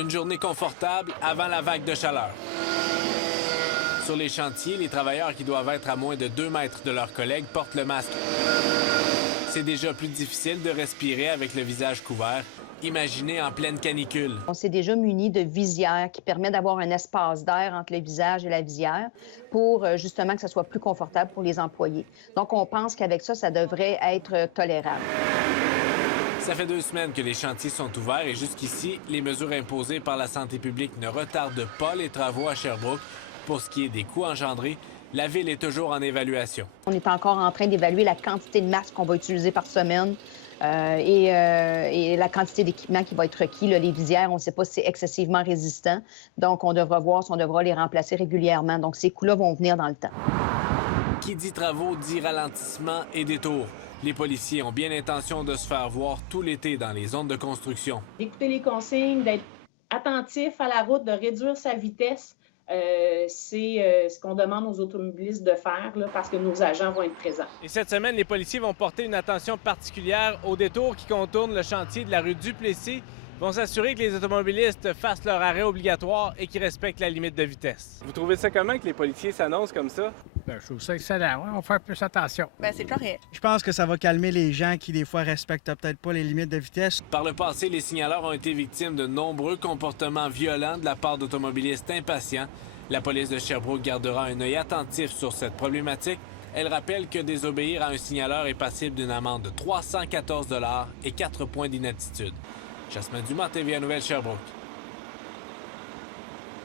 Une journée confortable avant la vague de chaleur. Sur les chantiers, les travailleurs qui doivent être à moins de 2 mètres de leurs collègues portent le masque. C'est déjà plus difficile de respirer avec le visage couvert. Imaginez en pleine canicule. On s'est déjà muni de visières qui permet d'avoir un espace d'air entre le visage et la visière pour justement que ça soit plus confortable pour les employés. Donc, on pense qu'avec ça, ça devrait être tolérable. Ça fait 2 semaines que les chantiers sont ouverts et jusqu'ici, les mesures imposées par la santé publique ne retardent pas les travaux à Sherbrooke. Pour ce qui est des coûts engendrés, la ville est toujours en évaluation. On est encore en train d'évaluer la quantité de masques qu'on va utiliser par semaine et la quantité d'équipement qui va être requis. Là, les visières, on ne sait pas si c'est excessivement résistant. Donc, on devra voir si on devra les remplacer régulièrement. Donc, ces coûts-là vont venir dans le temps. Qui dit travaux dit ralentissement et détours. Les policiers ont bien l'intention de se faire voir tout l'été dans les zones de construction. D'écouter les consignes, d'être attentif à la route, de réduire sa vitesse. C'est ce qu'on demande aux automobilistes de faire là, parce que nos agents vont être présents. Et cette semaine, les policiers vont porter une attention particulière aux détours qui contournent le chantier de la rue Duplessis. Ils vont s'assurer que les automobilistes fassent leur arrêt obligatoire et qu'ils respectent la limite de vitesse. Vous trouvez ça comment que les policiers s'annoncent comme ça? Bien, je trouve ça excellent. Ouais, on va faire plus attention. Bien, c'est correct. Je pense que ça va calmer les gens qui, des fois, respectent peut-être pas les limites de vitesse. Par le passé, les signaleurs ont été victimes de nombreux comportements violents de la part d'automobilistes impatients. La police de Sherbrooke gardera un œil attentif sur cette problématique. Elle rappelle que désobéir à un signaleur est passible d'une amende de 314 $ et 4 points d'inaptitude. Jasmin Dumas, TVA Nouvelle Sherbrooke.